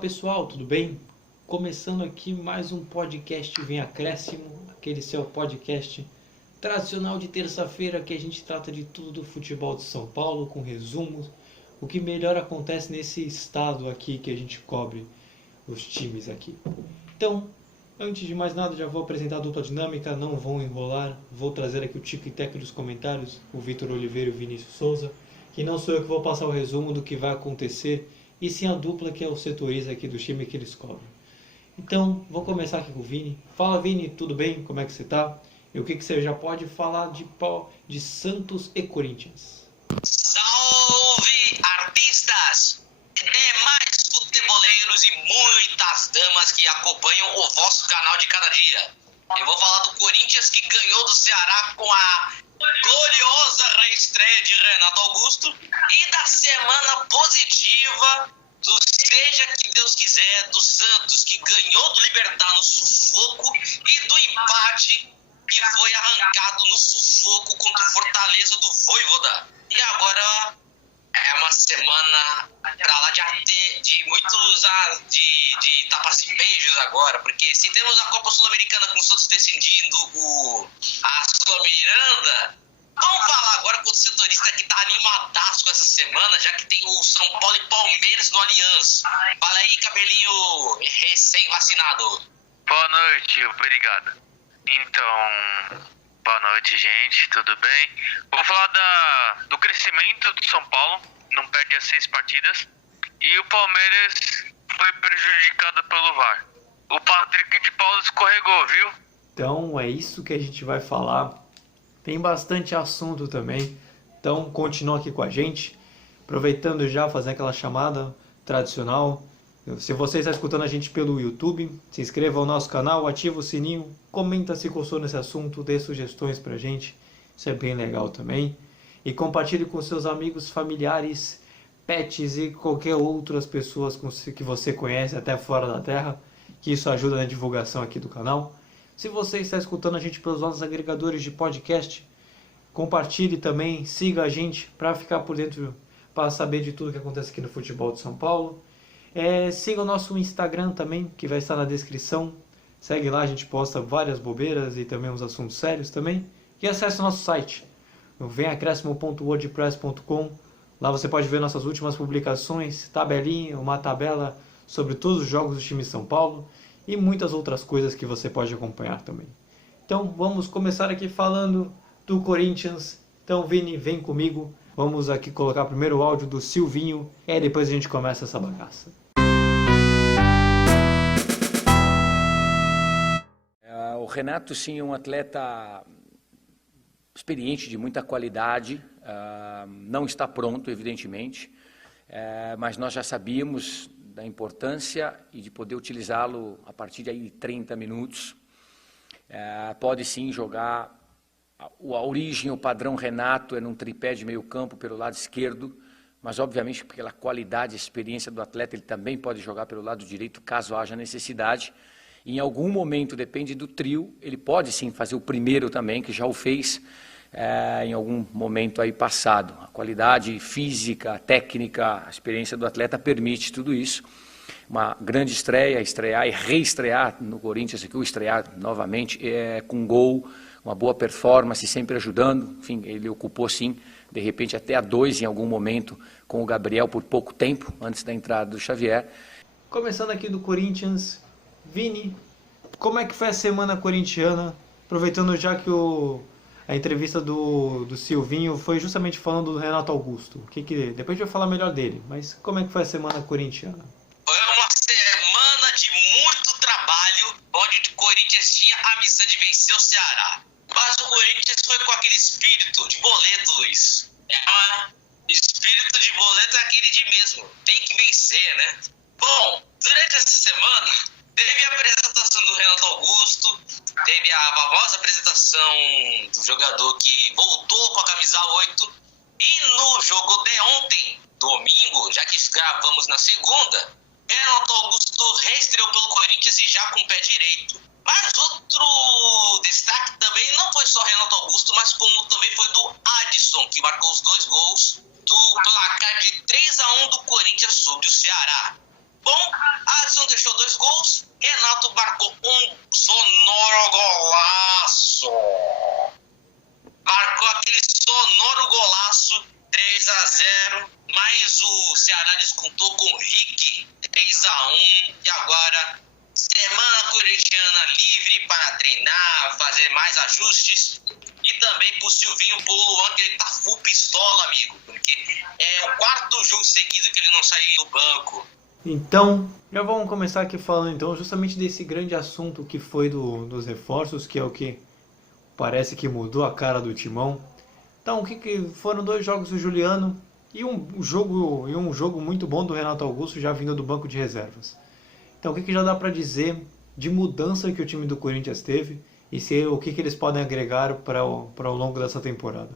pessoal, tudo bem? Começando aqui mais um podcast Vem Acréscimo, aquele seu podcast tradicional de terça-feira que a gente trata de tudo do futebol de São Paulo, com resumos, o que melhor acontece nesse estado aqui que a gente cobre os times aqui. Então, antes de mais nada, já vou apresentar a dupla dinâmica, não vou enrolar, vou trazer aqui o Tico e Teco dos comentários, o Vitor Oliveira e o Vinícius Souza, que não sou eu que vou passar o resumo do que vai acontecer, e sim a dupla que é o setorista aqui do time que eles cobrem. Então, vou começar aqui com o Vini. Fala, Vini, tudo bem? Como é que você tá? E o que você já pode falar de Santos e Corinthians? Salve, artistas! Demais futeboleiros e muitas damas que acompanham o vosso canal de cada dia. Eu vou falar do Corinthians que ganhou do Ceará com a gloriosa reestreia de Renato Augusto e da semana positiva do seja que Deus quiser do Santos que ganhou do Libertad no sufoco e do empate que foi arrancado no sufoco contra o Fortaleza do Vojvoda. E agora é uma semana pra lá de muitos de tapas e beijos agora, porque se temos a Copa Sul-Americana com o Santos decidindo a Sul-Miranda, vamos falar agora com o setorista que tá animadaço essa semana, já que tem o São Paulo e Palmeiras no Allianz. Fala aí, cabelinho recém-vacinado. Boa noite, obrigado. Então, boa noite, gente, tudo bem? Vou falar do crescimento do São Paulo, não perde as 6 partidas, e o Palmeiras foi prejudicado pelo VAR. O Patrick de Paulo escorregou, viu? Então, é isso que a gente vai falar. Tem bastante assunto também, então continua aqui com a gente. Aproveitando já, fazer aquela chamada tradicional. Se você está escutando a gente pelo YouTube, se inscreva ao nosso canal, ativa o sininho, comenta se gostou nesse assunto, dê sugestões pra gente, isso é bem legal também. E compartilhe com seus amigos, familiares, pets e qualquer outras pessoas que você conhece até fora da terra, que isso ajuda na divulgação aqui do canal. Se você está escutando a gente pelos nossos agregadores de podcast, compartilhe também, siga a gente para ficar por dentro, para saber de tudo que acontece aqui no futebol de São Paulo. Siga o nosso Instagram também, que vai estar na descrição. Segue lá, a gente posta várias bobeiras e também uns assuntos sérios também. E acesse o nosso site, vemacréscimo.wordpress.com. Lá você pode ver nossas últimas publicações, tabelinha, uma tabela sobre todos os jogos do time de São Paulo e muitas outras coisas que você pode acompanhar também. Então vamos começar aqui falando do Corinthians. Então Vini, vem comigo. Vamos aqui colocar primeiro o áudio do Silvinho e aí depois a gente começa essa bagaça. O Renato, sim, é um atleta experiente, de muita qualidade, não está pronto, evidentemente, mas nós já sabíamos da importância e de poder utilizá-lo a partir de aí 30 minutos. Pode sim jogar, a origem, o padrão Renato é num tripé de meio campo pelo lado esquerdo, mas obviamente pela qualidade e experiência do atleta ele também pode jogar pelo lado direito caso haja necessidade. Em algum momento, depende do trio, ele pode sim fazer o primeiro também, que já o fez em algum momento aí passado. A qualidade física, técnica, a experiência do atleta permite tudo isso. Uma grande estreia, estrear e reestrear no Corinthians, aqui, ou estrear novamente com gol, uma boa performance, sempre ajudando. Enfim, ele ocupou sim, de repente até a 2 em algum momento, com o Gabriel por pouco tempo, antes da entrada do Xavier. Começando aqui do Corinthians, Vini, como é que foi a semana corintiana? Aproveitando já que a entrevista do Silvinho foi justamente falando do Renato Augusto. Depois a gente vai falar melhor dele, mas como é que foi a semana corintiana? Foi uma semana de muito trabalho, onde o Corinthians tinha a missão de vencer o Ceará. Mas o Corinthians foi com aquele espírito de boleto, Luiz. Espírito de boleto é aquele de mesmo. Tem que vencer, né? Bom, durante essa semana, teve a apresentação do Renato Augusto, teve a famosa apresentação do jogador que voltou com a camisa 8. E no jogo de ontem, domingo, já que gravamos na segunda, Renato Augusto reestreou pelo Corinthians e já com o pé direito. Mas outro destaque também não foi só Renato Augusto, mas como também foi do Adson, que marcou os 2 gols do placar de 3-1 do Corinthians sobre o Ceará. Bom, Adson deixou 2 gols, Renato marcou um sonoro golaço. Marcou aquele sonoro golaço, 3-0, mas o Ceará descontou com o Rick, 3-1, e agora semana corintiana livre para treinar, fazer mais ajustes, e também pro Silvinho, pro Luan, que ele tá full pistola, amigo, porque é o 4º jogo seguido que ele não sai do banco. Então, já vamos começar aqui falando então justamente desse grande assunto que foi dos reforços, que é o que parece que mudou a cara do Timão. Então, foram 2 jogos do Juliano e um jogo muito bom do Renato Augusto já vindo do banco de reservas. Então, o que já dá para dizer de mudança que o time do Corinthians teve e o que eles podem agregar para o longo dessa temporada?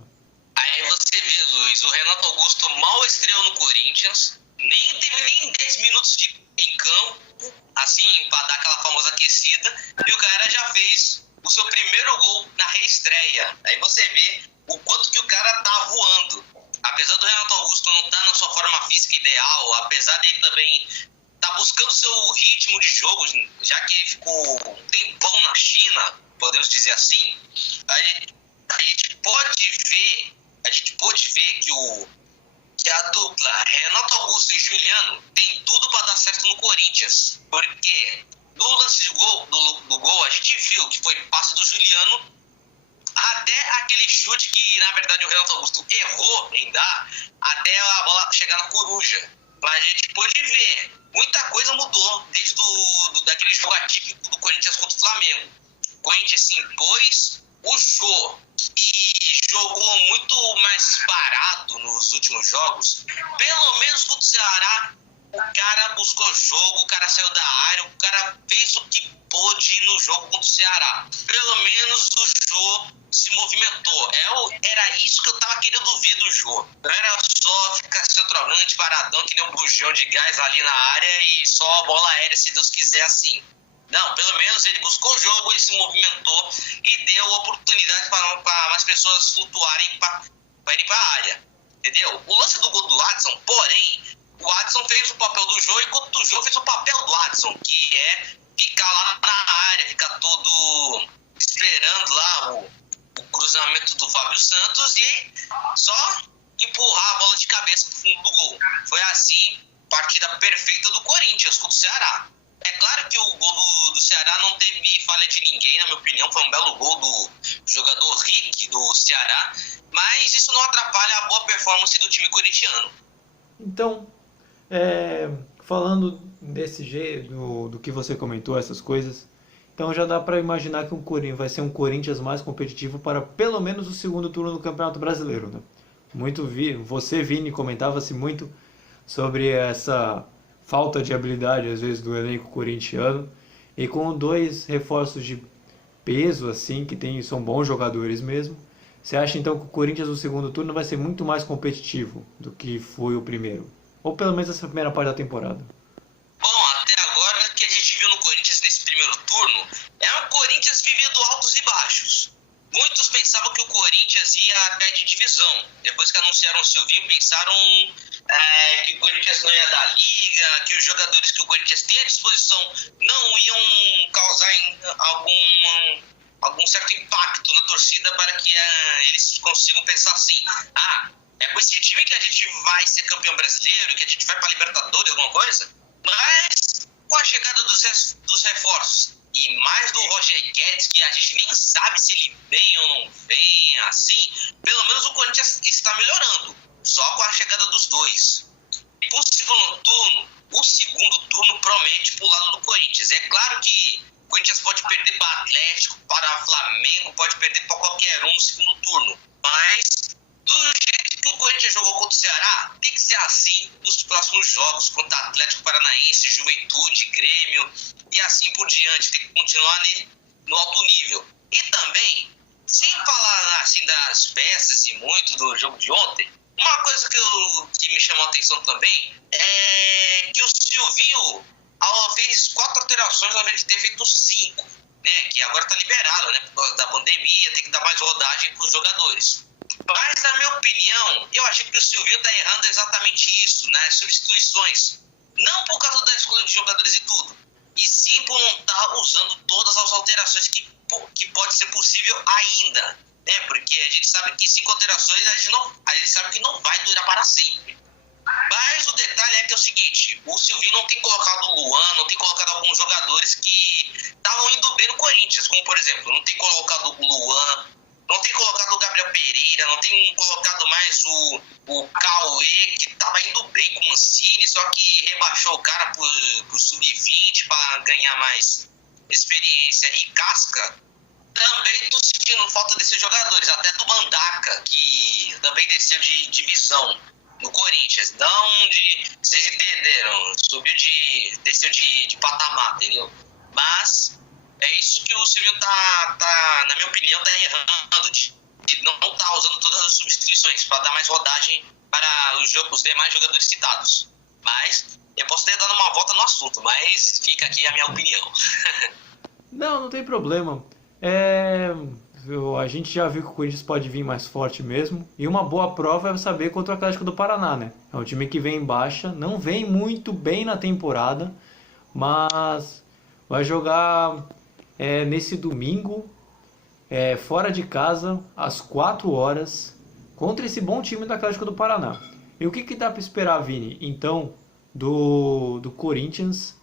Aí você vê, Luiz, o Renato Augusto mal estreou no Corinthians, nem teve nem 10 minutos em campo, assim, para dar aquela famosa aquecida, e o cara já fez o seu primeiro gol na reestreia. Aí você vê o quanto que o cara tá voando. Apesar do Renato Augusto não estar na sua forma física ideal, apesar dele também tá buscando seu ritmo de jogo, já que ele ficou um tempão na China, podemos dizer assim, a gente pode ver que a dupla Renato Augusto e Juliano tem tudo para dar certo no Corinthians, porque no lance do gol a gente viu que foi passe do Juliano até aquele chute que na verdade o Renato Augusto errou em dar, até a bola chegar na coruja. Mas a gente pôde ver, muita coisa mudou desde daquele jogo atípico do Corinthians contra o Flamengo. O Corinthians se impôs, o Jô, que jogou muito mais parado nos últimos jogos, pelo menos contra o Ceará, o cara buscou jogo, o cara saiu da área, o cara fez o que pôde no jogo contra o Ceará. Pelo menos o Jô se movimentou. Era isso que eu tava querendo ver do Jô. Não era só ficar centroavante, paradão, que nem um bujão de gás ali na área e só a bola aérea, se Deus quiser, assim. Não, pelo menos ele buscou o jogo, ele se movimentou e deu oportunidade para mais pessoas flutuarem para ir para a área. Entendeu? O lance do gol do Adson, porém, o Adson fez o papel do Jô, enquanto o Jô fez o papel do Adson, que é ficar lá na área, ficar todo esperando lá o cruzamento do Fábio Santos e só empurrar a bola de cabeça pro fundo do gol. Foi assim, partida perfeita do Corinthians contra o Ceará. É claro que o gol do Ceará não teve falha de ninguém, na minha opinião, foi um belo gol do jogador Rick do Ceará, mas isso não atrapalha a boa performance do time corintiano. Então, falando desse jeito, do que você comentou, essas coisas, então já dá para imaginar que vai ser um Corinthians mais competitivo para pelo menos o segundo turno do Campeonato Brasileiro, né? Você, Vini, comentava-se muito sobre essa falta de habilidade, às vezes, do elenco corintiano, e com 2 reforços de peso, assim, são bons jogadores mesmo, você acha então que o Corinthians no segundo turno vai ser muito mais competitivo do que foi o primeiro? Ou pelo menos essa primeira parte da temporada? Bom, até agora o que a gente viu no Corinthians nesse primeiro turno é um Corinthians vivendo altos e baixos. Muitos pensavam que o Corinthians ia cair de divisão. Depois que anunciaram o Silvinho, pensaram que o Corinthians não ia dar liga, que os jogadores que o Corinthians tem à disposição não iam causar algum certo impacto na torcida para que eles consigam pensar assim: é com esse time que a gente vai ser campeão brasileiro, que a gente vai para Libertadores, alguma coisa. Mas com a chegada dos reforços e mais do Roger Guedes, que a gente nem sabe se ele vem ou não vem, assim, pelo menos o Corinthians está melhorando, só com a chegada dos dois. E pro o segundo turno promete pro lado do Corinthians. É claro que o Corinthians pode perder para Atlético, para Flamengo, pode perder para qualquer um no segundo turno, mas do jeito que o Corinthians jogou contra o Ceará, tem que ser assim nos próximos jogos, contra Atlético Paranaense, Juventude, Grêmio e assim por diante. Tem que continuar no alto nível. E também, sem falar assim das peças e muito do jogo de ontem, uma coisa que me chamou a atenção também é que o Silvinho fez 4 alterações ao invés de ter feito 5, né? Que agora está liberado, né? Por causa da pandemia, tem que dar mais rodagem para os jogadores. Mas, na minha opinião, eu achei que o Silvinho está errando exatamente isso, nas substituições. Não por causa da escolha de jogadores e tudo, e sim por não estar usando todas as alterações que pode ser possível ainda, né? Porque a gente sabe que 5 alterações a gente sabe que não vai durar para sempre. Mas o detalhe é que é o seguinte, o Silvinho não tem colocado o Luan, não tem colocado alguns jogadores que estavam indo bem no Corinthians, como por exemplo, não tem colocado o Luan, não tem colocado o Gabriel Pereira, não tem colocado mais o Cauê, que estava indo bem com o Mancini, só que rebaixou o cara pro sub-20 para ganhar mais experiência e casca. Também tô sentindo falta desses jogadores, até do Mandaca, que também desceu de divisão no Corinthians. Não de... Vocês entenderam? Desceu de patamar, entendeu? Mas é isso que o Silvio tá, na minha opinião, tá errando. De não tá usando todas as substituições para dar mais rodagem para os demais jogadores citados. Mas eu posso ter dado uma volta no assunto, mas fica aqui a minha opinião. Não tem problema. A gente já viu que o Corinthians pode vir mais forte mesmo. E uma boa prova é saber contra o Atlético do Paraná, né? É um time que vem em baixa, não vem muito bem na temporada, mas vai jogar nesse domingo, fora de casa, às 4 horas, contra esse bom time do Atlético do Paraná. E o que dá para esperar, Vini, então, do Corinthians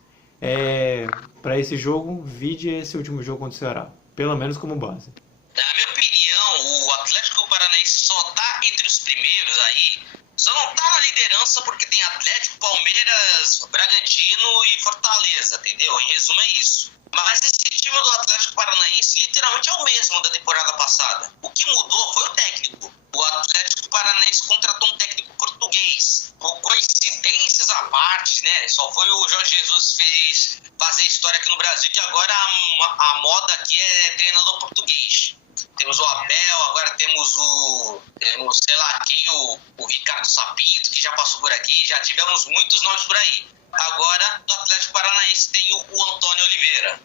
para esse jogo, vide esse último jogo contra o Ceará? Pelo menos como base. Na minha opinião, o Atlético Paranaense só tá entre os primeiros aí, só não tá na liderança porque tem Atlético, Palmeiras, Bragantino e Fortaleza, entendeu? Em resumo é isso. Mas esse time do Atlético Paranaense literalmente é o mesmo da temporada passada. O que mudou foi o técnico. O Atlético Paranaense contratou um técnico português. Por coincidências à parte, né? Só foi o Jorge Jesus que fez fazer história aqui no Brasil, que agora a moda aqui é treinador português. Temos o Abel, agora temos sei lá quem, o Ricardo Sapinto, que já passou por aqui, já tivemos muitos nomes por aí. Agora, do Atlético Paranaense tem o Antônio Oliveira.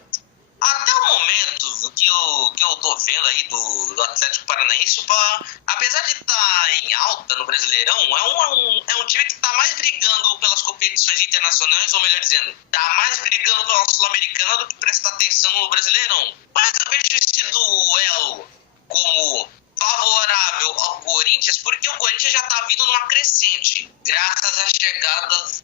Até o momento que eu tô vendo aí do Atlético Paranaense, apesar de estar em alta no Brasileirão, é um time que está mais brigando pelas competições internacionais, ou melhor dizendo, está mais brigando pela Sul-Americana do que prestar atenção no Brasileirão. Mas eu vejo esse duelo como favorável ao Corinthians, porque o Corinthians já está vindo numa crescente, graças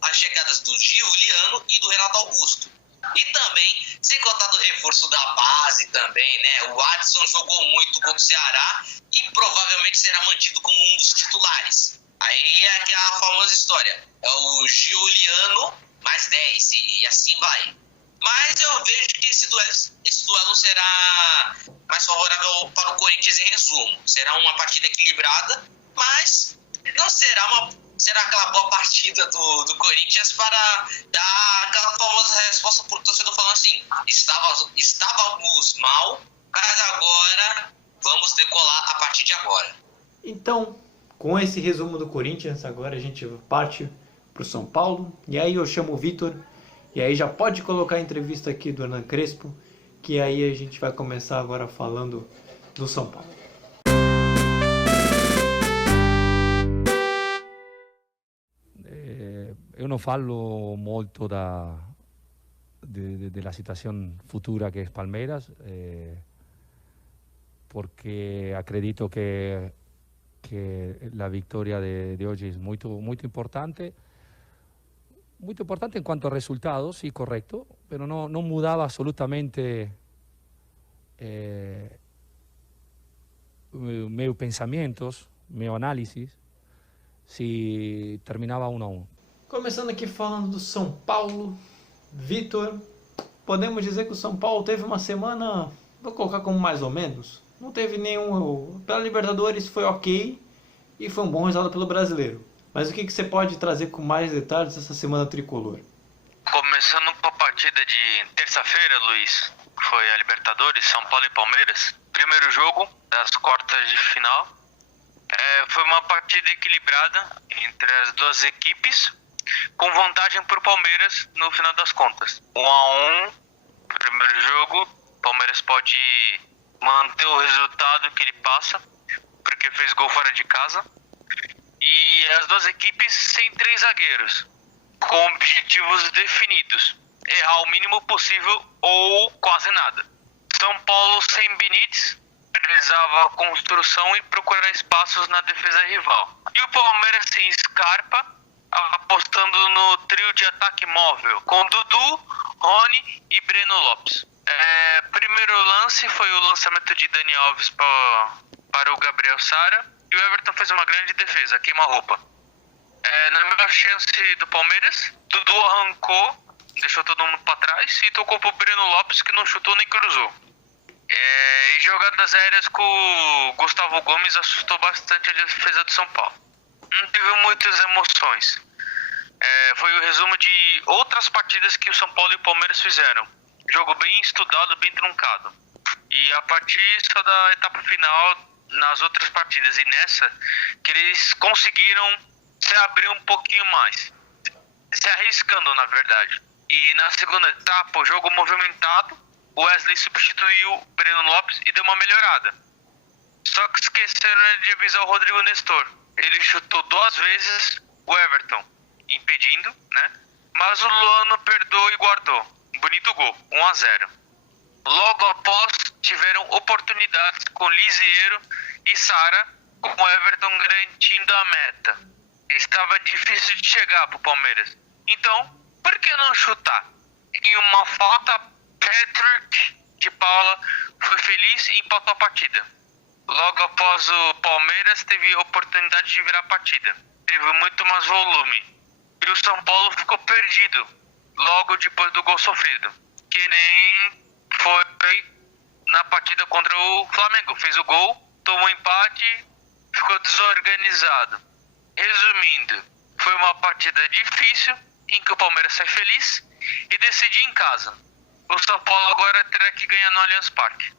às chegadas do Giuliano e do Renato Augusto. E também, sem contar do reforço da base também, né? O Adson jogou muito contra o Ceará e provavelmente será mantido como um dos titulares. Aí é aquela famosa história, é o Giuliano mais 10 e assim vai. Mas eu vejo que esse duelo será mais favorável para o Corinthians em resumo. Será uma partida equilibrada, mas não será aquela boa partida do Corinthians para dar aquela famosa resposta por torcedor falando assim, estávamos mal, mas agora vamos decolar a partir de agora. Então, com esse resumo do Corinthians, agora a gente parte para o São Paulo, e aí eu chamo o Vitor, e aí já pode colocar a entrevista aqui do Hernan Crespo, que aí a gente vai começar agora falando do São Paulo. Eu não falo molto da situação futura que é Palmeiras, porque acredito que a vitória de hoje é muito importante. Muito importante en cuanto a resultados, sí, correcto, pero no mudaba absolutamente meus pensamentos, meu análisis, se terminava 1-1. Começando aqui falando do São Paulo, Vitor, podemos dizer que o São Paulo teve uma semana, vou colocar como mais ou menos, não teve nenhum... Pela Libertadores foi ok e foi um bom resultado pelo Brasileiro. Mas o que você pode trazer com mais detalhes dessa semana tricolor? Começando com a partida de terça-feira, Luiz, foi a Libertadores, São Paulo e Palmeiras. Primeiro jogo das quartas de final. Foi uma partida equilibrada entre as duas equipes, com vantagem para o Palmeiras no final das contas. 1-1, primeiro jogo, Palmeiras pode manter o resultado que ele passa, porque fez gol fora de casa. E as duas equipes sem 3 zagueiros. com objetivos definidos, errar o mínimo possível ou quase nada. São Paulo sem Benítez precisava construção e procurar espaços na defesa rival. E o Palmeiras sem Scarpa, apostando no trio de ataque móvel, com Dudu, Rony e Breno Lopes. Primeiro lance foi o lançamento de Dani Alves para o Gabriel Sara, e o Everton fez uma grande defesa, queima-roupa. Na melhor chance do Palmeiras, Dudu arrancou, deixou todo mundo para trás e tocou pro Breno Lopes, que não chutou nem cruzou. E jogadas aéreas com o Gustavo Gomes assustou bastante a defesa do São Paulo. Não teve muitas emoções. Foi o resumo de outras partidas que o São Paulo e o Palmeiras fizeram. Jogo bem estudado, bem truncado. E a partir só da etapa final, nas outras partidas e nessa, que eles conseguiram se abrir um pouquinho mais. Se arriscando, na verdade. E na segunda etapa, o jogo movimentado, o Wesley substituiu o Breno Lopes e deu uma melhorada. Só que esqueceram de avisar o Rodrigo Nestor. Ele chutou 2 vezes o Everton, impedindo, né? Mas o Luano perdoou e guardou. Um bonito gol, 1-0. Logo após, tiveram oportunidades com Lisieiro e Sara, com o Everton garantindo a meta. Estava difícil de chegar para o Palmeiras. Então, por que não chutar? Em uma falta, Patrick de Paula foi feliz e empatou a partida. Logo após o Palmeiras teve oportunidade de virar a partida. Teve muito mais volume. E o São Paulo ficou perdido logo depois do gol sofrido. Que nem foi na partida contra o Flamengo. Fez o gol, tomou empate, ficou desorganizado. Resumindo, foi uma partida difícil em que o Palmeiras sai feliz e decide em casa. O São Paulo agora terá que ganhar no Allianz Parque.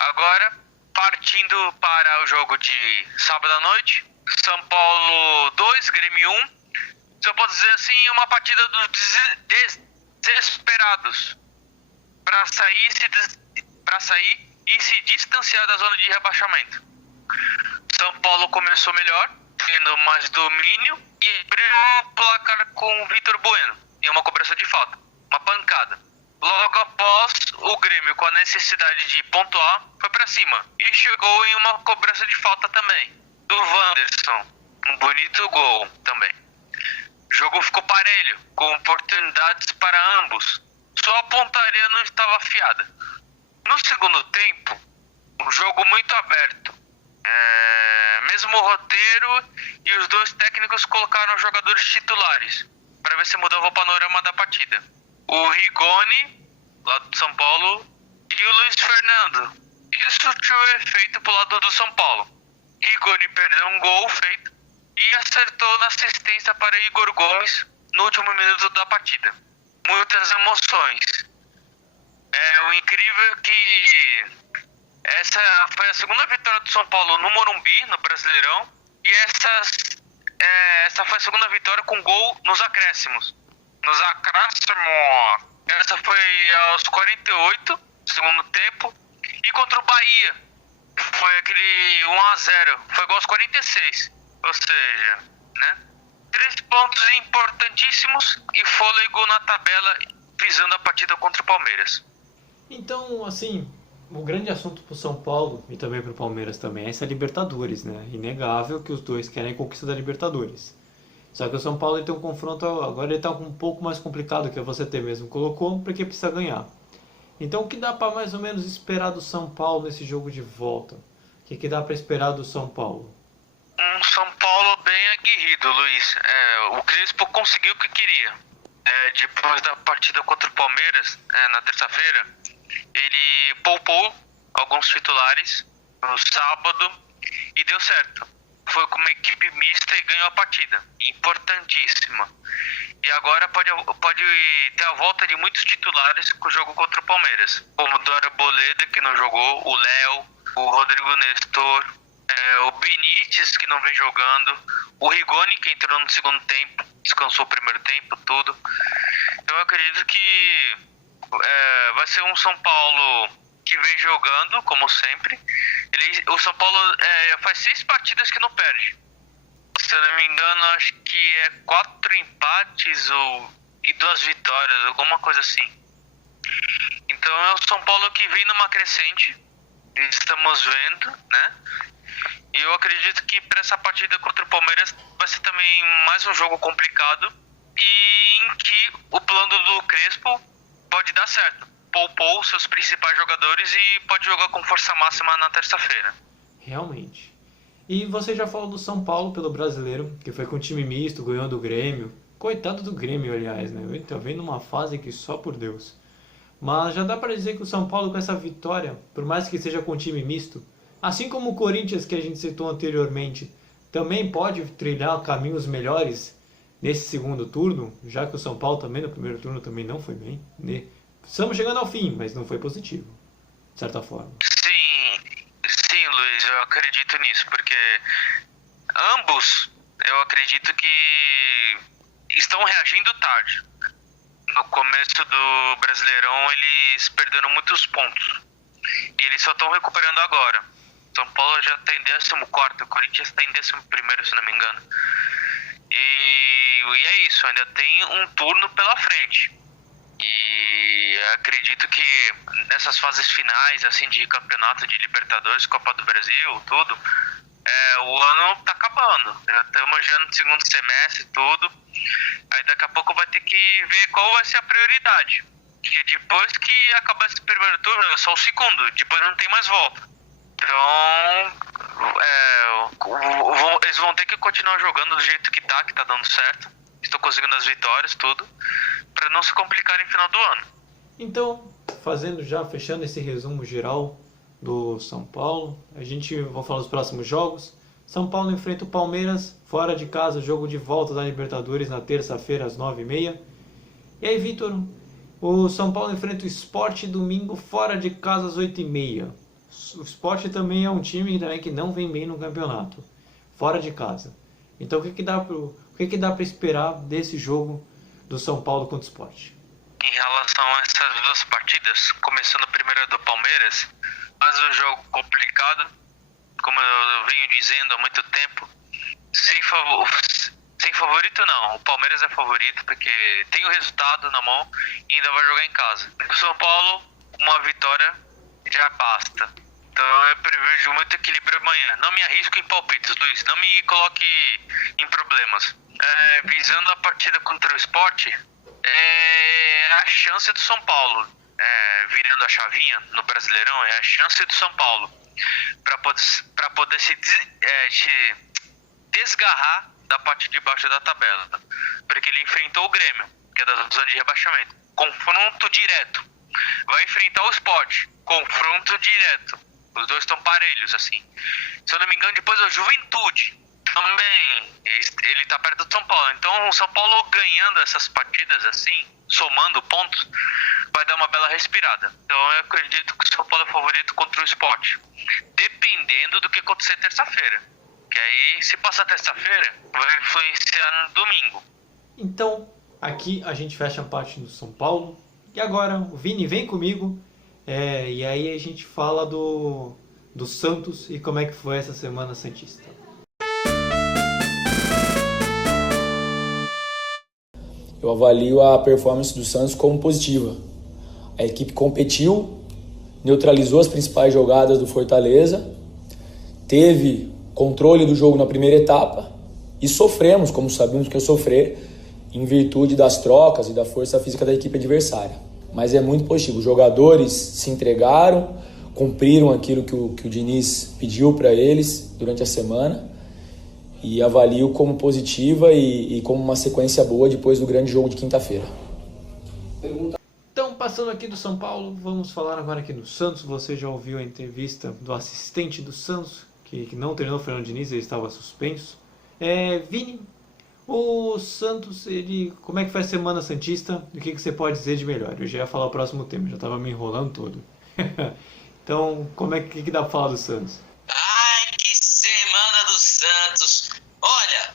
Agora, partindo para o jogo de sábado à noite, São Paulo 2, Grêmio 1. Se eu posso dizer assim, uma partida dos desesperados para sair e se distanciar da zona de rebaixamento. São Paulo começou melhor, tendo mais domínio e abriu o placar com o Vitor Bueno em uma cobrança de falta, uma pancada. Logo após, o Grêmio, com a necessidade de pontuar, foi para cima e chegou em uma cobrança de falta também, do Wanderson. Um bonito gol também. O jogo ficou parelho, com oportunidades para ambos. Só a pontaria não estava afiada. No segundo tempo, um jogo muito aberto. Mesmo o roteiro e os 2 técnicos colocaram os jogadores titulares para ver se mudava o panorama da partida. O Rigoni, lá do São Paulo, e o Luiz Fernando. Isso tinha efeito pro lado do São Paulo. Rigoni perdeu um gol feito e acertou na assistência para Igor Gomes no último minuto da partida. Muitas emoções. O incrível é que essa foi a segunda vitória do São Paulo no Morumbi, no Brasileirão, e essa foi a segunda vitória com gol nos acréscimos. Essa foi aos 48, segundo tempo, e contra o Bahia foi aquele 1-0, foi gol aos 46, ou seja, né? 3 pontos importantíssimos e fôlego na tabela visando a partida contra o Palmeiras. Então, assim, o grande assunto pro São Paulo e também pro Palmeiras também é essa Libertadores, né? Inegável que os dois querem a conquista da Libertadores. Só que o São Paulo tem um confronto, agora ele tá um pouco mais complicado, que você ter mesmo colocou, porque precisa ganhar. Então o que dá para mais ou menos esperar do São Paulo nesse jogo de volta? O que dá para esperar do São Paulo? Um São Paulo bem aguerrido, Luiz. O Crespo conseguiu o que queria. Depois da partida contra o Palmeiras, na terça-feira, ele poupou alguns titulares no sábado e deu certo. Foi com uma equipe mista e ganhou a partida. Importantíssima. E agora pode ter a volta de muitos titulares com o jogo contra o Palmeiras. Como o Dória Boleda, que não jogou, o Léo, o Rodrigo Nestor, o Benítez, que não vem jogando, o Rigoni, que entrou no segundo tempo, descansou o primeiro tempo, tudo. Eu acredito que vai ser um São Paulo que vem jogando, como sempre. O São Paulo faz 6 partidas que não perde. Se eu não me engano, acho que é 4 empates e 2 vitórias, alguma coisa assim. Então é o São Paulo que vem numa crescente, estamos vendo, né? E eu acredito que para essa partida contra o Palmeiras vai ser também mais um jogo complicado e em que o plano do Crespo pode dar certo. Poupou seus principais jogadores e pode jogar com força máxima na terça-feira. Realmente. E você já falou do São Paulo pelo Brasileiro, que foi com time misto, ganhou do Grêmio. Coitado do Grêmio, aliás, né? Ele tá vendo uma fase que só por Deus. Mas já dá para dizer que o São Paulo com essa vitória, por mais que seja com time misto, assim como o Corinthians que a gente citou anteriormente, também pode trilhar caminhos melhores nesse segundo turno, já que o São Paulo também no primeiro turno também não foi bem, né? Estamos chegando ao fim, mas não foi positivo, de certa forma. Sim, Luiz, eu acredito nisso, porque ambos, eu acredito que estão reagindo tarde. No começo do Brasileirão, eles perderam muitos pontos. E eles só estão recuperando agora. São Paulo já está em 14º, o Corinthians está em 11º, se não me engano. E é isso, ainda tem um turno pela frente. E acredito que nessas fases finais, assim, de campeonato, de Libertadores, Copa do Brasil, tudo, o ano tá acabando. Já estamos já no segundo semestre, tudo. Aí daqui a pouco vai ter que ver qual vai ser a prioridade. Porque depois que acabar esse primeiro turno, é só o segundo, depois não tem mais volta. Então, eles vão ter que continuar jogando do jeito que tá dando certo. Estou conseguindo as vitórias, tudo, para não se complicar no final do ano. Então, fechando esse resumo geral do São Paulo, a gente vai falar dos próximos jogos. São Paulo enfrenta o Palmeiras, fora de casa, jogo de volta da Libertadores na terça-feira às 9h30. E aí, Vitor, o São Paulo enfrenta o Sport domingo, fora de casa às 8h30. O Sport também é um time que não vem bem no campeonato, fora de casa. Então, o que dá para esperar desse jogo do São Paulo contra o Sport? Em relação a essas duas partidas, começando primeiro do Palmeiras, mas um jogo complicado, como eu venho dizendo há muito tempo, sem favorito não. O Palmeiras é favorito porque tem o resultado na mão e ainda vai jogar em casa. O São Paulo, uma vitória já basta. Então eu prevejo muito equilíbrio amanhã. Não me arrisco em palpites, Luiz. Não me coloque em problemas. Visando a partida contra o Sport, é a chance do São Paulo. Virando a chavinha no Brasileirão, é a chance do São Paulo para poder se desgarrar da parte de baixo da tabela. Porque ele enfrentou o Grêmio, que é da zona de rebaixamento. Confronto direto. Vai enfrentar o Sport. Confronto direto. Os dois estão parelhos, assim. Se eu não me engano, depois o Juventude também. Ele tá perto do São Paulo. Então, o São Paulo ganhando essas partidas, assim, somando pontos, vai dar uma bela respirada. Então, eu acredito que o São Paulo é favorito contra o Sport. Dependendo do que acontecer terça-feira. Que aí, se passar terça-feira, vai influenciar no domingo. Então, aqui a gente fecha a parte do São Paulo. E agora, o Vini vem comigo. E aí a gente fala do Santos e como é que foi essa semana santista. Eu avalio a performance do Santos como positiva. A equipe competiu, neutralizou as principais jogadas do Fortaleza, teve controle do jogo na primeira etapa e sofremos, como sabíamos que ia sofrer, em virtude das trocas e da força física da equipe adversária. Mas é muito positivo. Os jogadores se entregaram, cumpriram aquilo que o Diniz pediu para eles durante a semana e avalio como positiva e como uma sequência boa depois do grande jogo de quinta-feira. Então, passando aqui do São Paulo, vamos falar agora aqui do Santos. Você já ouviu a entrevista do assistente do Santos, que não treinou o Fernando Diniz, ele estava suspenso. Vini, o Santos, como é que foi a semana santista? O que você pode dizer de melhor? Eu já ia falar o próximo tema, já estava me enrolando todo. Então, que dá para falar do Santos? Ai, que semana do Santos. Olha,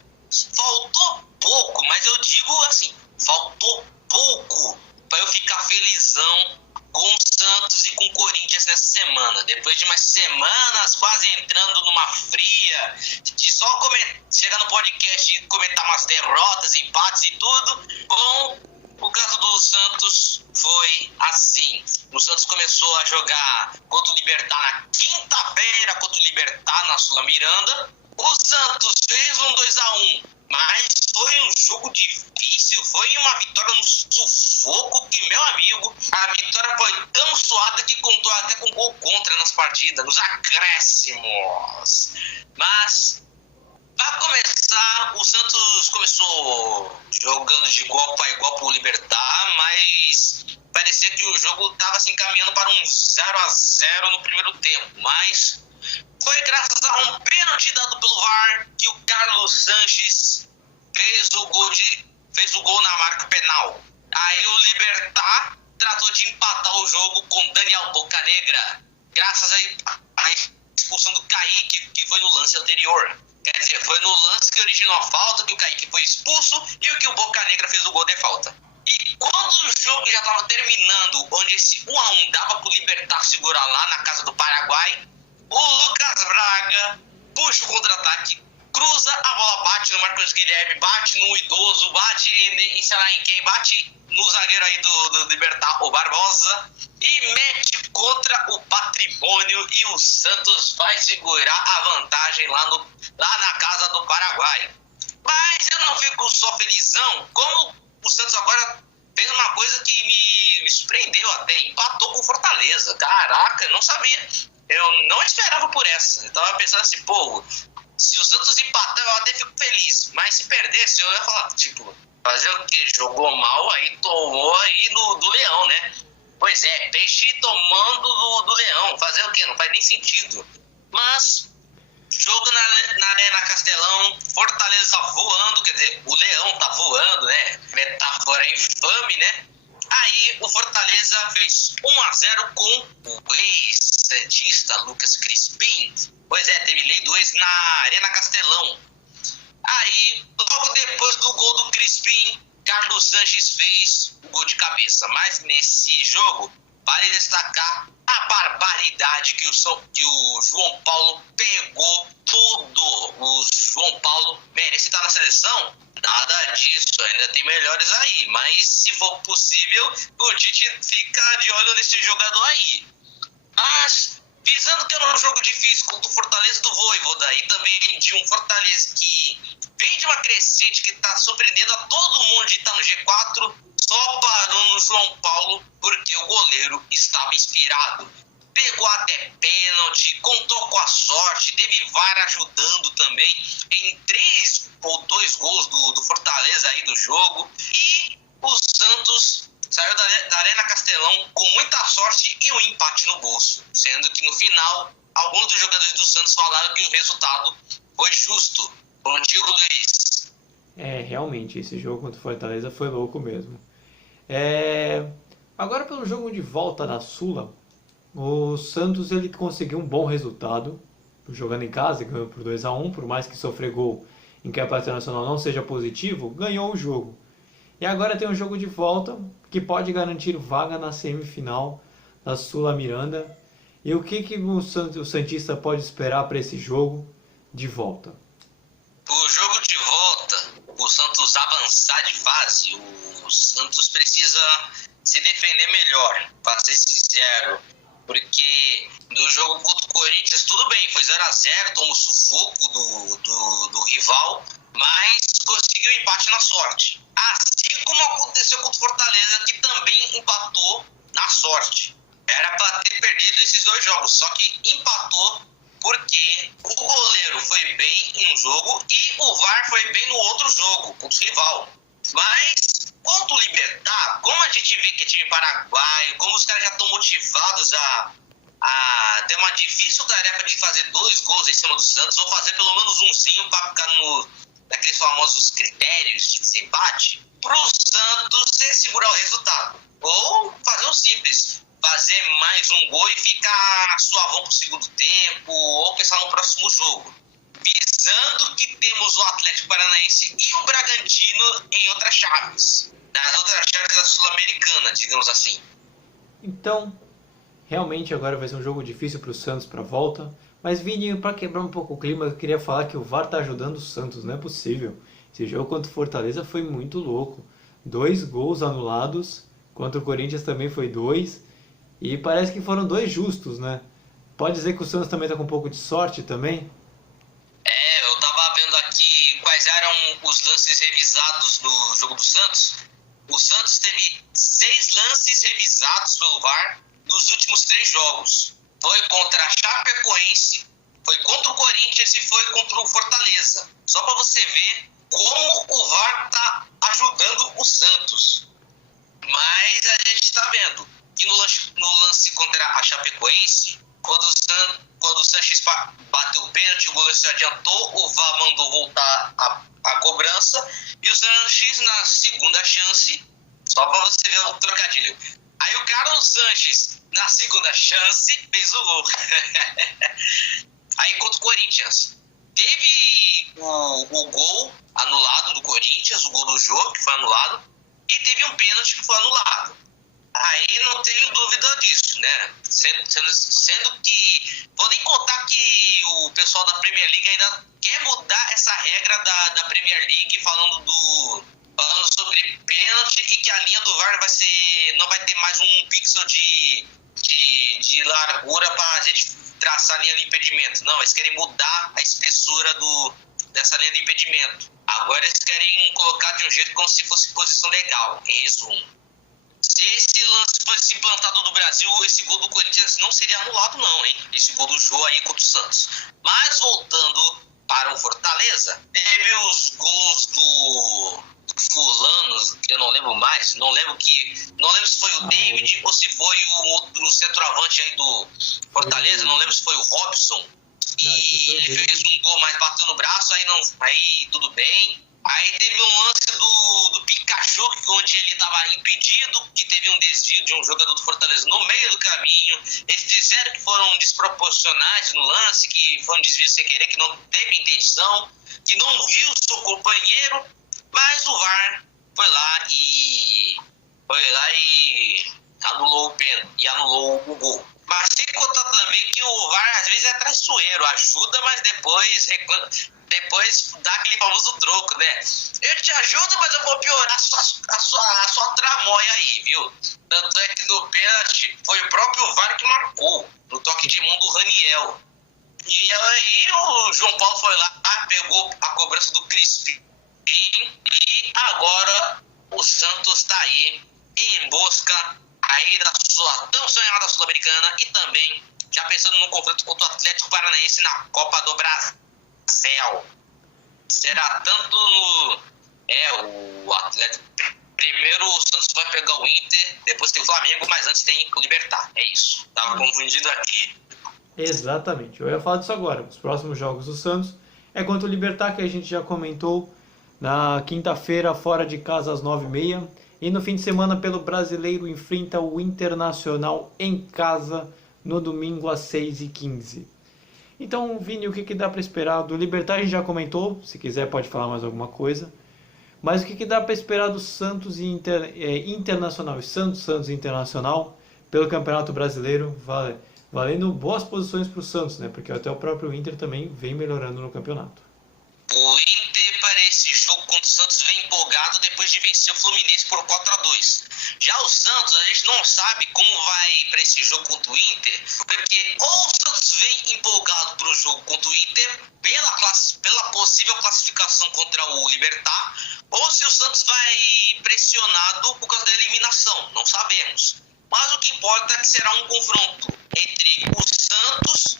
faltou pouco, mas eu digo assim, faltou pouco para eu ficar felizão com o Santos e com o Corinthians nessa semana. Depois de umas semanas, quase entrando numa fria, de só chegar no podcast e comentar umas derrotas, empates e tudo. Bom, o caso do Santos foi assim. O Santos começou a jogar contra o Libertad na quinta-feira, contra o Libertad na Sula Miranda. O Santos fez um 2-1, mas foi um jogo difícil, foi uma vitória no sufoco que, meu amigo, a vitória foi tão suada que contou até com gol contra nas partidas, nos acréscimos. Mas, para começar, o Santos começou jogando de igual para igual pro Libertad, mas parecia que o jogo estava se encaminhando para um 0-0 no primeiro tempo, mas foi graças a um pênalti dado pelo VAR que o Carlos Sanches fez o gol na marca penal. Aí o Libertad tratou de empatar o jogo com Daniel Bocanegra, graças à expulsão do Kaique, que foi no lance anterior. Quer dizer, foi no lance que originou a falta, que o Kaique foi expulso e o que o Bocanegra fez o gol de falta. E quando o jogo já estava terminando, onde esse 1-1 dava para o Libertad segurar lá na casa do Paraguai, o Lucas Braga puxa o contra-ataque, cruza, a bola bate no Marcos Guilherme, bate no idoso, bate em sei lá em quem, bate no zagueiro aí do Libertad, o Barbosa, e mete contra o Patrimônio, e o Santos vai segurar a vantagem lá na casa do Paraguai. Mas eu não fico só felizão, como o Santos agora fez uma coisa que me surpreendeu até, empatou com o Fortaleza. Caraca, eu não sabia. Eu não esperava por essa. Eu tava pensando assim, pô, se o Santos empatar, eu até fico feliz. Mas se perdesse, eu ia falar, tipo, fazer o quê? Jogou mal, aí tomou aí do Leão, né? Pois é, peixe tomando do Leão. Fazer o quê? Não faz nem sentido. Mas, jogo na Arena Castelão, Fortaleza voando, quer dizer, o Leão tá voando, né? Metáfora infame, né? Aí o Fortaleza fez 1-0 com o ex-santista Lucas Crispim. Pois é, teve lei do ex na Arena Castelão. Aí, logo depois do gol do Crispim, Carlos Sanches fez o gol de cabeça. Mas nesse jogo, vale destacar a barbaridade que o João Paulo pegou tudo. O João Paulo merece estar na seleção? Nada disso, ainda tem melhores aí. Mas se for possível, o Tite fica de olho nesse jogador aí. Mas, visando que era um jogo difícil contra o Fortaleza do Vojvoda e também de um Fortaleza que vem de uma crescente que está surpreendendo a todo mundo de estar no G4, só parou no João Paulo porque o goleiro estava inspirado. Pegou até pênalti, contou com a sorte, teve VAR ajudando também em 3 ou 2 gols do Fortaleza aí do jogo. E o Santos saiu da Arena Castelão com muita sorte e um empate no bolso. Sendo que no final, alguns dos jogadores do Santos falaram que o resultado foi justo. Contigo, Luiz. Realmente, esse jogo contra o Fortaleza foi louco mesmo. Agora pelo jogo de volta da Sula, o Santos ele conseguiu um bom resultado, jogando em casa, ganhou por 2-1, por mais que sofrer gol em campeonato nacional não seja positivo, ganhou o jogo. E agora tem um jogo de volta que pode garantir vaga na semifinal da Sula Miranda. E o que o Santista pode esperar para esse jogo de volta? O jogo de volta, o Santos avançar de fase, o Santos precisa se defender melhor, para ser sincero. Porque no jogo contra o Corinthians, tudo bem, foi 0-0, tomou sufoco do rival, mas conseguiu empate na sorte. Assim como aconteceu contra o Fortaleza, que também empatou na sorte. Era para ter perdido esses 2 jogos, só que empatou porque o goleiro foi bem em um jogo e o VAR foi bem no outro jogo, contra o rival. Mas, contra o Libertad, como a gente vê que é time paraguaio, como os caras já estão motivados a ter uma difícil tarefa de fazer 2 gols em cima do Santos, ou fazer pelo menos umzinho para ficar naqueles famosos critérios de desempate, pro Santos é segurar o resultado. Ou fazer o simples, fazer mais um gol e ficar suavão pro segundo tempo, ou pensar no próximo jogo. Visando que temos o Atlético Paranaense e o Bragantino em outras chaves. Nas outras chaves da Sul-Americana, digamos assim. Então, Realmente agora vai ser um jogo difícil para o Santos para a volta. Mas Vini, para quebrar um pouco o clima, eu queria falar que o VAR tá ajudando o Santos, não é possível. Esse jogo contra o Fortaleza foi muito louco. 2 gols anulados, contra o Corinthians também foi 2. E parece que foram 2 justos, né? Pode dizer que o Santos também tá com um pouco de sorte também? Eu tava vendo aqui quais eram os lances revisados no jogo do Santos. O Santos teve 6 lances revisados pelo VAR nos últimos 3 jogos. Foi contra a Chapecoense, foi contra o Corinthians e foi contra o Fortaleza. Só para você ver como o VAR tá ajudando o Santos. Mas a gente tá vendo que no lance contra a Chapecoense, quando o Sanches bateu o pênalti, o goleiro se adiantou, o VAR mandou voltar a cobrança, e o Sanches, na segunda chance, só para você ver o trocadilho, aí o Carlos Sanches, na segunda chance, fez o gol. Aí contra o Corinthians, teve o gol anulado do Corinthians, o gol do jogo que foi anulado, e teve um pênalti que foi anulado. Aí não tenho dúvida disso, né? Sendo que, vou nem contar que o pessoal da Premier League ainda quer mudar essa regra da Premier League falando sobre pênalti, e que a linha do VAR não vai ter mais um pixel de largura para a gente traçar a linha de impedimento. Não, eles querem mudar a espessura dessa linha de impedimento. Agora eles querem colocar de um jeito como se fosse posição legal, em resumo. Se esse lance fosse implantado no Brasil, esse gol do Corinthians não seria anulado não, hein? Esse gol do Jô aí contra o Santos. Mas voltando para o Fortaleza, teve os gols do fulano, que eu não lembro mais, não lembro se foi o David ou se foi o outro centroavante aí do Fortaleza, não lembro se foi o Robson, e ele fez um gol, mas bateu no braço, aí tudo bem. Aí teve um lance do Pikachu, onde ele estava impedido, que teve um desvio de um jogador do Fortaleza no meio do caminho. Eles disseram que foram desproporcionais no lance, que foi um desvio sem querer, que não teve intenção, que não viu o seu companheiro, mas o VAR foi lá e anulou o pênalti e anulou o gol. Mas sem contar também que o VAR às vezes é traiçoeiro, ajuda, mas depois dá aquele famoso troco, né? Eu te ajudo, mas eu vou piorar a sua tramóia aí, viu? Tanto é que no pênalti foi o próprio VAR que marcou, no toque de mão do Raniel. E aí o João Paulo foi lá, pegou a cobrança do Crispim, e agora o Santos está aí em busca aí da sua tão sonhada Sul-Americana, e também já pensando no confronto contra o Atlético Paranaense na Copa do Brasil. Será tanto o Atlético. Primeiro o Santos vai pegar o Inter, depois tem o Flamengo, mas antes tem o Libertad. É isso. Tava confundido aqui. Exatamente. Eu ia falar disso agora. Os próximos jogos do Santos é contra o Libertad, que a gente já comentou, na quinta-feira, fora de casa, às 9h30. E no fim de semana, pelo Brasileiro, enfrenta o Internacional em casa, no domingo, às 6h15. Então, Vini, o que dá para esperar do Libertad? A gente já comentou, se quiser pode falar mais alguma coisa. Mas o que dá para esperar do Santos e Internacional? Santos Internacional pelo Campeonato Brasileiro, valendo boas posições para o Santos, né? Porque até o próprio Inter também vem melhorando no campeonato. O Inter, para esse jogo contra o Santos, vem empolgado depois de vencer o Fluminense por 4-2. Já o Santos, a gente não sabe como vai para esse jogo contra o Inter, porque ou o Santos vem empolgado para o jogo contra o Inter, pela possível classificação contra o Libertad, ou se o Santos vai pressionado por causa da eliminação, não sabemos. Mas o que importa é que será um confronto entre o Santos,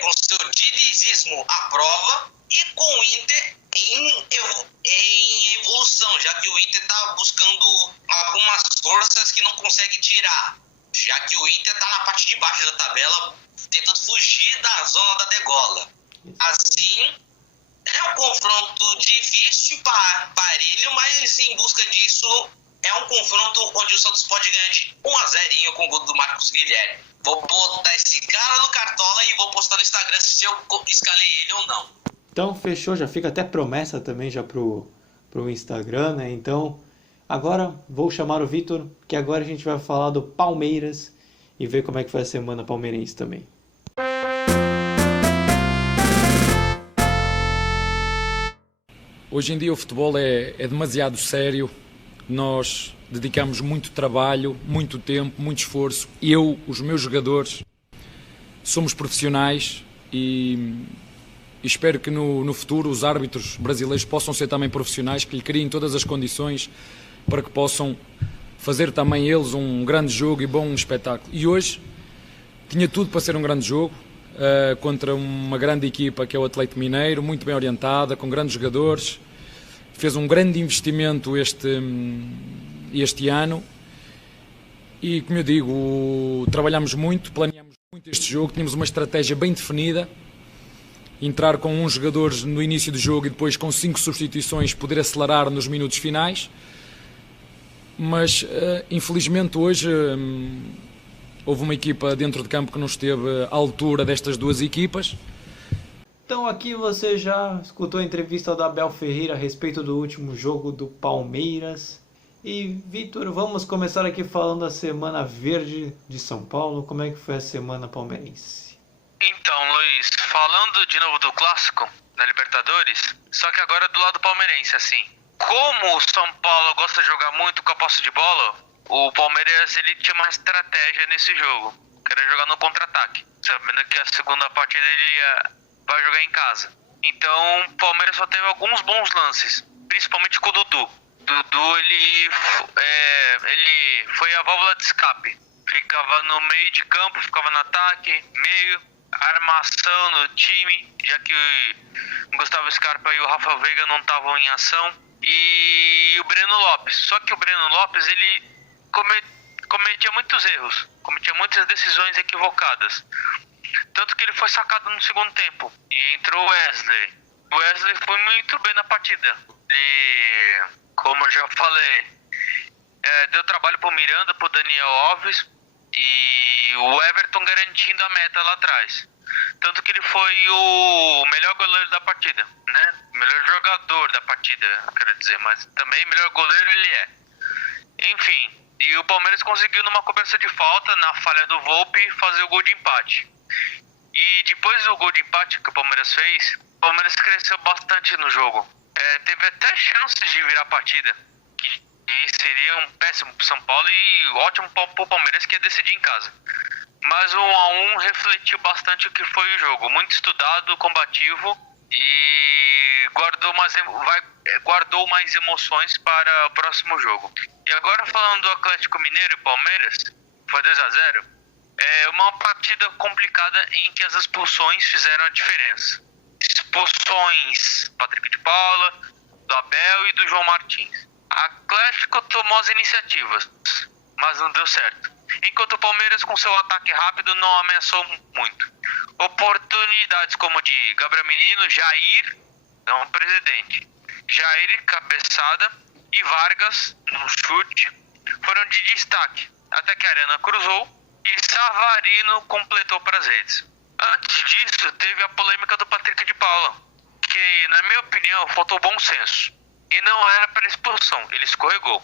com seu dinizismo à prova, e com o Inter em evolução, já que o Inter está buscando algumas forças que não consegue tirar, já que o Inter está na parte de baixo da tabela, tentando fugir da zona da degola. Assim, é um confronto difícil, parelho, mas em busca disso é um confronto onde o Santos pode ganhar de 1-0 com o gol do Marcos Guilherme. Vou botar esse cara no Cartola e vou postar no Instagram se eu escalei ele ou não. Então fechou, já fica até promessa também já pro Instagram, né? Então agora vou chamar o Vitor, que agora a gente vai falar do Palmeiras e ver como é que foi a semana palmeirense também. Hoje em dia o futebol é demasiado sério, nós dedicamos muito trabalho, muito tempo, muito esforço. Eu, os meus jogadores, somos profissionais e espero que no futuro os árbitros brasileiros possam ser também profissionais, que lhe criem todas as condições para que possam fazer também eles um grande jogo e bom espetáculo. E hoje tinha tudo para ser um grande jogo, contra uma grande equipa que é o Atlético Mineiro, muito bem orientada, com grandes jogadores, fez um grande investimento este ano e, como eu digo, trabalhamos muito, planeamos muito este jogo, tínhamos uma estratégia bem definida, entrar com uns jogadores no início do jogo e depois com 5 substituições poder acelerar nos minutos finais, mas infelizmente hoje houve uma equipa dentro de campo que não esteve à altura destas duas equipas. Então aqui você já escutou a entrevista do Abel Ferreira a respeito do último jogo do Palmeiras. E Vitor, vamos começar aqui falando da Semana Verde de São Paulo. Como é que foi a semana palmeirense? Então, Luiz, falando de novo do clássico da Libertadores, só que agora do lado palmeirense, assim. Como o São Paulo gosta de jogar muito com a posse de bola, o Palmeiras ele tinha uma estratégia nesse jogo, que era jogar no contra-ataque, sabendo que a segunda partida ele vai jogar em casa. Então o Palmeiras só teve alguns bons lances, principalmente com o Dudu. Dudu ele foi a válvula de escape, ficava no meio de campo, ficava no ataque, meio, armação no time, já que o Gustavo Scarpa e o Rafa Veiga não estavam em ação, e o Breno Lopes. Só que o Breno Lopes ele cometia muitos erros, cometia muitas decisões equivocadas, tanto que ele foi sacado no segundo tempo e entrou o Wesley. O Wesley foi muito bem na partida e, como eu já falei, deu trabalho pro Miranda, pro Daniel Alves e o Everton garantindo a meta lá atrás, tanto que ele foi o melhor goleiro da partida, né? Melhor jogador da partida, quero dizer, mas também melhor goleiro ele é. Enfim, e o Palmeiras conseguiu numa cobrança de falta, na falha do Volpi, fazer o gol de empate. E depois do gol de empate que o Palmeiras fez, o Palmeiras cresceu bastante no jogo. Teve até chances de virar a partida, que seria um péssimo pro São Paulo e ótimo pro Palmeiras, que ia decidir em casa. Mas o 1-1 refletiu bastante o que foi o jogo. Muito estudado, combativo e guardou mais emoções para o próximo jogo. E agora falando do Atlético Mineiro e Palmeiras, foi 2-0. É uma partida complicada em que as expulsões fizeram a diferença. Expulsões Patrick de Paula, do Abel e do João Martins. O Atlético tomou as iniciativas, mas não deu certo. Enquanto o Palmeiras, com seu ataque rápido, não ameaçou muito. Oportunidades como de Gabriel Menino, Jair, não presidente, Jair, cabeçada, e Vargas, no chute, foram de destaque, até que a Arana cruzou e Savarino completou para as redes. Antes disso, teve a polêmica do Patrick de Paula, que, na minha opinião, faltou bom senso. E não era para expulsão, ele escorregou.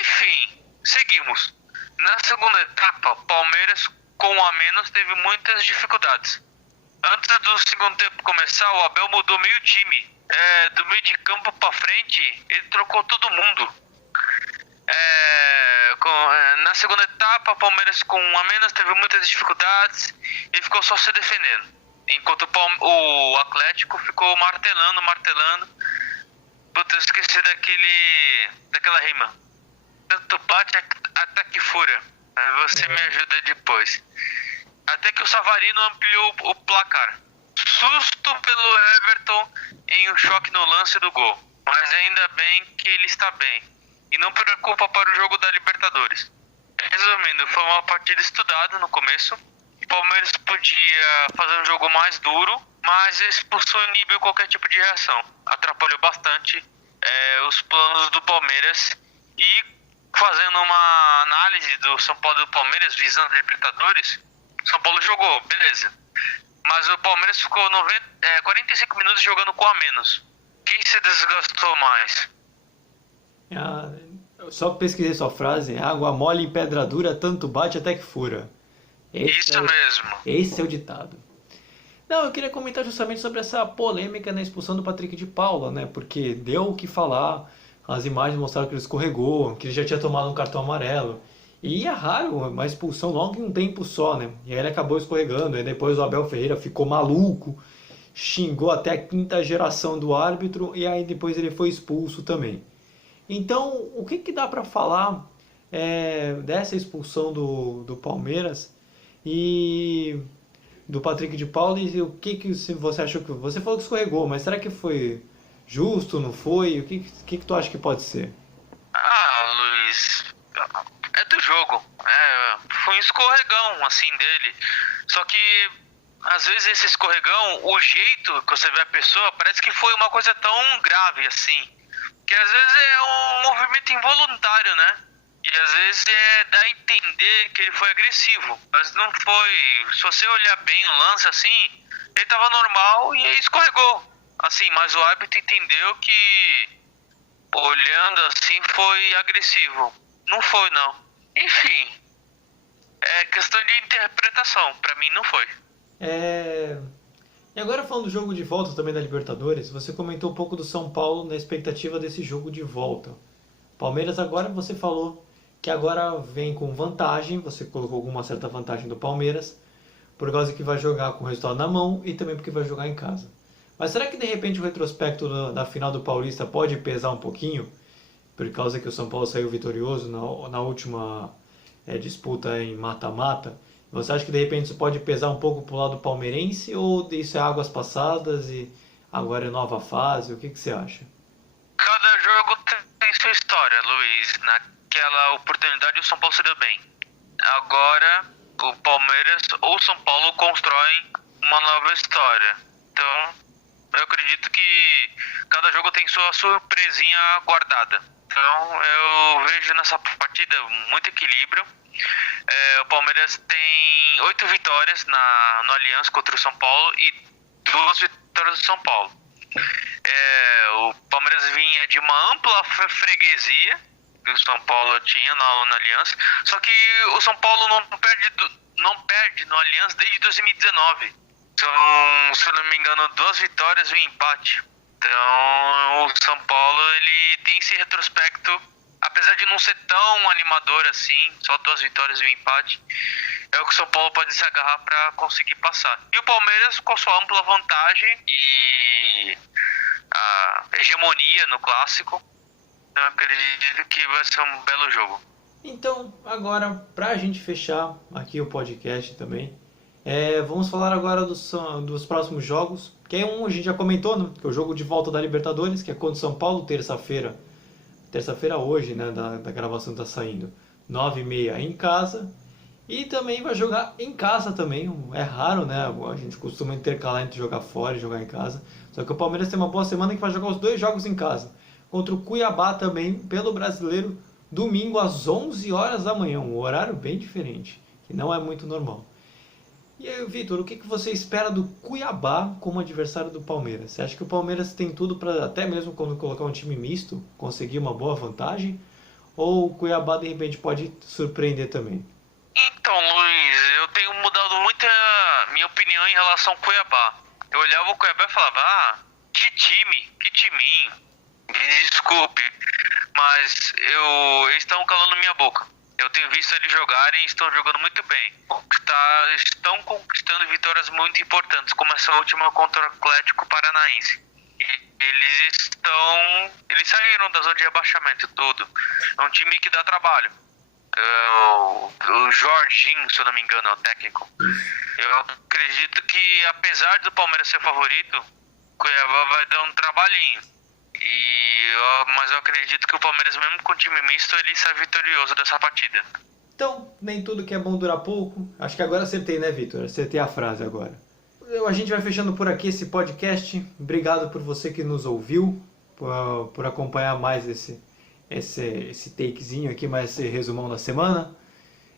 Enfim, seguimos. Na segunda etapa, Palmeiras, com um a menos, teve muitas dificuldades. Antes do segundo tempo começar, o Abel mudou meio time. Do meio de campo para frente, ele trocou todo mundo. Na segunda etapa, o Palmeiras, com um a menos, teve muitas dificuldades e ficou só se defendendo. Enquanto o Atlético ficou martelando. Puta, eu esqueci daquela rima. Tanto bate até que fura. Você me ajuda depois. Até que o Savarino ampliou o placar. Susto pelo Everton em um choque no lance do gol. Mas ainda bem que ele está bem. E não preocupa para o jogo da Libertadores. Resumindo, foi uma partida estudada no começo. O Palmeiras podia fazer um jogo mais duro, mas a expulsão inibiu qualquer tipo de reação. Atrapalhou bastante os planos do Palmeiras. E fazendo uma análise do São Paulo e do Palmeiras visando a Libertadores, São Paulo jogou, beleza. Mas o Palmeiras ficou 45 minutos jogando com a menos. Quem se desgastou mais? Eu só pesquisei sua frase. Água mole em pedra dura, tanto bate até que fura. Esse Isso mesmo. Esse é o ditado. Não, eu queria comentar justamente sobre essa polêmica na expulsão do Patrick de Paula, né? Porque deu o que falar, as imagens mostraram que ele escorregou, que ele já tinha tomado um cartão amarelo. E é raro uma expulsão logo em um tempo só, né? E aí ele acabou escorregando, e depois o Abel Ferreira ficou maluco, xingou até a quinta geração do árbitro, e aí depois ele foi expulso também. Então, o que dá pra falar dessa expulsão do Palmeiras e do Patrick de Paula, e o que você achou que... Você falou que escorregou, mas será que foi justo, não foi? O que tu acha que pode ser? Ah, Luiz, é do jogo. Foi um escorregão, assim, dele. Só que, às vezes, esse escorregão, o jeito que você vê a pessoa, parece que foi uma coisa tão grave, assim. Que, às vezes, é um movimento involuntário, né? E, às vezes, dá a entender que ele foi agressivo. Mas não foi. Se você olhar bem o lance, assim, ele tava normal e aí escorregou. Assim, mas o árbitro entendeu que, olhando assim, foi agressivo. Não foi, não. Enfim, é questão de interpretação. Pra mim, não foi. E agora falando do jogo de volta também da Libertadores, você comentou um pouco do São Paulo na expectativa desse jogo de volta. Palmeiras agora, você falou que agora vem com vantagem, você colocou alguma certa vantagem do Palmeiras, por causa que vai jogar com o resultado na mão e também porque vai jogar em casa. Mas será que de repente o retrospecto da final do Paulista pode pesar um pouquinho? Por causa que o São Paulo saiu vitorioso na última disputa em mata-mata. Você acha que de repente isso pode pesar um pouco pro lado palmeirense, ou isso é águas passadas e agora é nova fase? O que você acha? Cada jogo tem sua história, Luiz. Naquela oportunidade o São Paulo se deu bem. Agora o Palmeiras ou o São Paulo constroem uma nova história. Então eu acredito que cada jogo tem sua surpresinha guardada. Então eu vejo nessa partida muito equilíbrio. O Palmeiras tem 8 vitórias no Allianz contra o São Paulo e 2 vitórias do São Paulo. O Palmeiras vinha de uma ampla freguesia que o São Paulo tinha no Allianz, só que o São Paulo não perde no Allianz desde 2019. São, se eu não me engano, 2 vitórias e um empate. Então o São Paulo ele tem esse retrospecto, apesar de não ser tão animador assim, só 2 vitórias e um empate, é o que o São Paulo pode se agarrar para conseguir passar. E o Palmeiras, com sua ampla vantagem e a hegemonia no clássico, eu acredito que vai ser um belo jogo. Então, agora, pra gente fechar aqui o podcast também, vamos falar agora dos próximos jogos, que é a gente já comentou, né? Que é o jogo de volta da Libertadores, que é contra o São Paulo, terça-feira hoje, né, da gravação tá saindo, 9h30 em casa, e também vai jogar em casa também. É raro, né, a gente costuma intercalar entre jogar fora e jogar em casa, só que o Palmeiras tem uma boa semana que vai jogar os 2 jogos em casa, contra o Cuiabá também, pelo Brasileiro, domingo às 11 horas da manhã, um horário bem diferente, que não é muito normal. E aí, Vitor, o que você espera do Cuiabá como adversário do Palmeiras? Você acha que o Palmeiras tem tudo para, até mesmo quando colocar um time misto, conseguir uma boa vantagem? Ou o Cuiabá, de repente, pode surpreender também? Então, Luiz, eu tenho mudado muito a minha opinião em relação ao Cuiabá. Eu olhava o Cuiabá e falava, que timinho. Me desculpe, mas eles estão calando minha boca. Eu tenho visto eles jogarem e estão jogando muito bem. Estão conquistando vitórias muito importantes, como essa última contra o Atlético Paranaense. Eles saíram da zona de rebaixamento todo. É um time que dá trabalho. O Jorginho, se eu não me engano, é o técnico. Eu acredito que, apesar do Palmeiras ser favorito, o Cuiabá vai dar um trabalhinho. Mas eu acredito que o Palmeiras, mesmo com o time misto, ele sai vitorioso dessa partida. Então, nem tudo que é bom dura pouco. Acho que agora acertei, né, Vitor? Acertei a frase agora. A gente vai fechando por aqui esse podcast. Obrigado por você que nos ouviu, por acompanhar mais esse takezinho aqui, mais esse resumão da semana.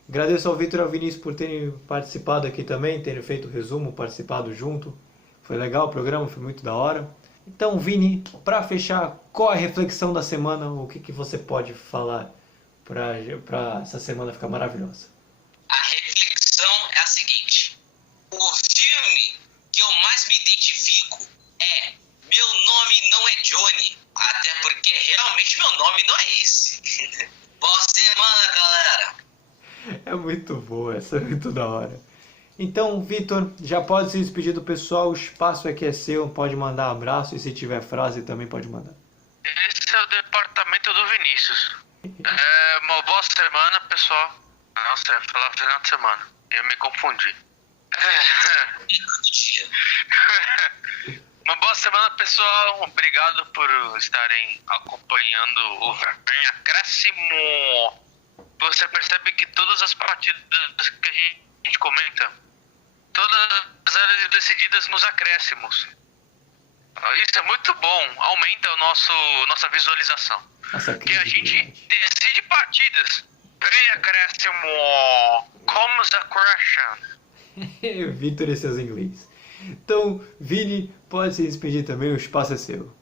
Agradeço ao Vitor e ao Vinícius por terem participado aqui também, terem feito o resumo, participado junto. Foi legal o programa, foi muito da hora. Então, Vini, para fechar, qual a reflexão da semana? O que você pode falar para essa semana ficar maravilhosa? A reflexão é a nome não é esse. Boa semana, galera. É muito boa, essa é muito da hora. Então, Vitor, já pode se despedir do pessoal, o espaço aqui é seu, pode mandar abraço e se tiver frase também pode mandar. Esse é o departamento do Vinícius. Uma boa semana, pessoal. Nossa, eu ia falar final de semana. Eu me confundi. Uma boa semana, pessoal. Obrigado por estarem acompanhando o Vem Acréscimo. Você percebe que todas as partidas que a gente comenta, todas elas decididas nos acréscimos. Isso é muito bom, aumenta nossa visualização. Porque a gente decide partidas. Vem acréscimo, comes acréscimo. Vitor e seus inglês. Então, Vini, pode se despedir também, o espaço é seu.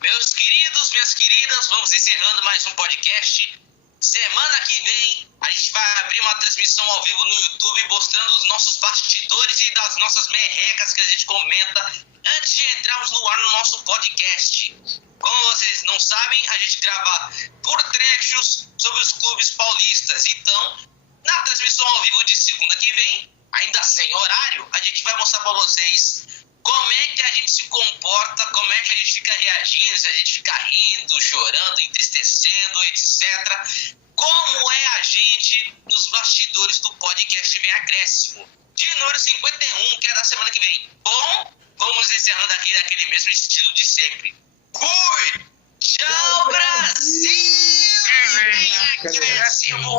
Meus queridos, minhas queridas, vamos encerrando mais um podcast. Semana que vem a gente vai abrir uma transmissão ao vivo no YouTube mostrando os nossos bastidores e das nossas merrecas que a gente comenta antes de entrarmos no ar no nosso podcast. Como vocês não sabem, a gente grava por trechos sobre os clubes paulistas. Então, na transmissão ao vivo de segunda que vem, ainda sem horário, a gente vai mostrar para vocês como é que a gente se comporta, como é que a gente fica reagindo, se a gente fica rindo, chorando, entristecendo, etc. Como é a gente nos bastidores do podcast Vem Acréscimo, de número 51, que é da semana que vem. Bom, vamos encerrando aqui naquele mesmo estilo de sempre. Fui! Tchau, Brasil! Vem Acréscimo!